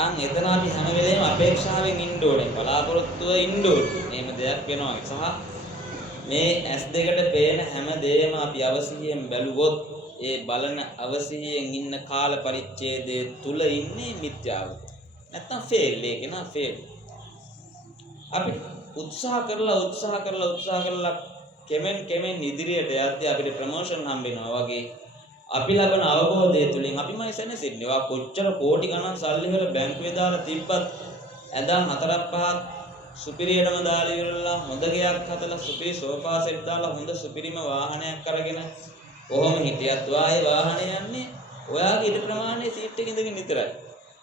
ආන් එතන අපි හැම වෙලේම අපේක්ෂාවෙන් ඉන්න ඕනේ. බලාපොරොත්තුව ඉන්න ඕනේ. මේම දෙයක් වෙනවා. සහ මේ S2කට පේන හැම දෙයක්ම අපි අවසියෙන් බැලුවොත් ඒ බලන අවසියෙන් ඉන්න කාල පරිච්ඡේදය තුල ඉන්නේ මිත්‍යාව. නැත්තම් ෆේල් එක නා ෆේල්. අපි උත්සාහ කරලා කෙමෙන් ඉදිරියට යද්දී අපිට ප්‍රොමෝෂන් හම්බ වෙනවා වගේ අපි ලබන අවබෝධය තුලින් අපිමයි සැනසෙන්නේ. වා කොච්චර කෝටි ගණන් සල්ලි වල බැංකුවේ දාලා තිබ්බත් ඇඳන් 4-5ක් සුපිරියටම දාලා ඉවරලා හොඳ ගයක් හදලා සුපිරි සෝෆා සෙට් දාලා හොඳ සුපිරිම වාහනයක් අරගෙන කොහොම හිටියත් වායේ වාහනේ යන්නේ ඔයාගේ ඉඩ ප්‍රමාණයේ සීට් එකේ ඉඳගෙන විතරයි.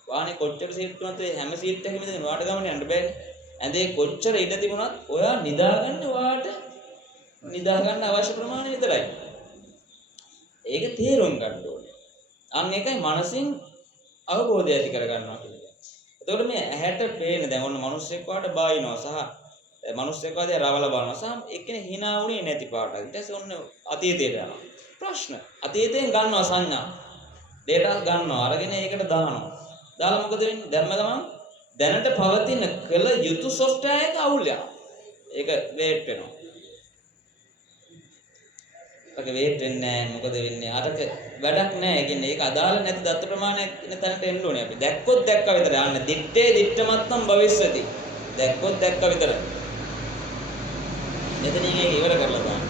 වාහනේ කොච්චර සීට් තුනත් හැම සීට් එකකම ඉඳගෙන වාට ගමන යන්න බෑනේ. ඇඳේ කොච්චර ඉඩ තිබුණත් ඔයා නිදාගන්න වාට නිදා ගන්න අවශ්‍ය ප්‍රමාණය විතරයි. ඒක තේරුම් ගන්න ඕනේ. අන්න ඒකයි මනසින් අවබෝධය ඇති කර ගන්නවා කියන්නේ. එතකොට මේ ඇහැට පේන දැන් ඔන්න මිනිස්සෙක් වාට බායිනවා සහ මිනිස්සෙක් වාදී රවල බලනවා සහ එක්කෙනෙක් hina වුණේ නැති පාටක්. ඊට පස්සේ ඔන්න අතීතයට යනවා. ප්‍රශ්න. අතීතයෙන් ගන්නවා සංඥා. data ගන්නවා අරගෙන ඒකට දානවා. දාලා මොකද වෙන්නේ? දැම්ම ගමන් දැනට පවතින කළ යුතු software එක අවුල් යනවා. ඒක wait වෙනවා. ඒක wait වෙන්නේ නැහැ. මොකද වෙන්නේ? අරක වැඩක් නැහැ. ඒ කියන්නේ ඒක අදාළ නැති දත්ත ප්‍රමාණයක් ඉන්න තැනට එන්න ඕනේ අපි. දැක්කොත් දැක්කා විතරයි. අන්න දිත්තේ දිත්තමත්නම් භවිෂ්‍යති. දැක්කොත් දැක්කා විතරයි. මෙතනින් ඒක ඉවර කරලා දාන්න.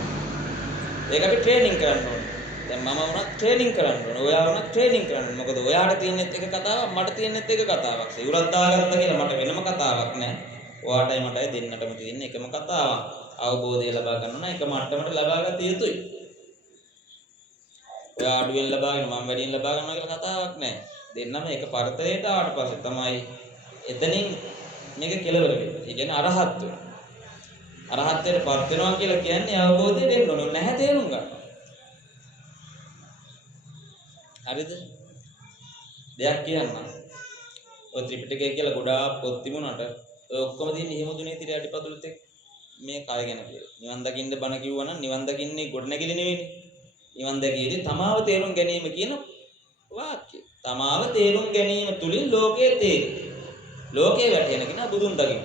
ඒක අපි ට්‍රේනින් කරන්න ඕනේ. දැන් මම වුණත් ට්‍රේනින් කරන්න ඕනේ. ඔයා වුණත් ට්‍රේනින් කරන්න ඕනේ. මොකද ඔයාට තියෙනෙත් එක කතාවක්, මට තියෙනෙත් එක කතාවක්. සිවුරක් දාගත්තා කියලා මට වෙනම කතාවක් නැහැ. ඔයාටයි මටයි දෙන්නටම තියෙන එකම කතාවක්. අවබෝධය ලබා ගන්න නම් එක මට්ටමකට ලබා ගත යුතුයි. ඔයා අඩුවෙන් ලබාගෙන මම වැඩියෙන් ලබා ගන්නවා කියලා කතාවක් නැහැ. දෙන්නම එක පරතරයට ආවට පස්සේ තමයි එතනින් මේක කෙලවර වෙන්නේ. ඒ කියන්නේ අරහත් වෙනවා. අරහත්ත්වයට පත් වෙනවා කියලා කියන්නේ අවබෝධයට එන්න ඕන. නැහැ තේරුම් ගන්න. හරිද? දෙයක් කියන්නම්. ඔය ත්‍රිපිටකය කියලා ගොඩාක් පොත් තිබුණාට ඔය ඔක්කොම තියෙන හිමුදුනේ තිර යටිපතුලත් එක්ක මේ කය ගැන කියලා. නිවන් දකින්න බණ කිව්වනම් නිවන් දකින්නේ ගොඩනැගිලි නෙවෙයිනේ. නිවන් දැකීදී තමාව තේරුම් ගැනීම කියන වාක්‍යය. තමාව තේරුම් ගැනීම තුලින් ලෝකයේ තේරෙයි. ලෝකේ වැටෙන කෙනා බුදුන් දකින්න.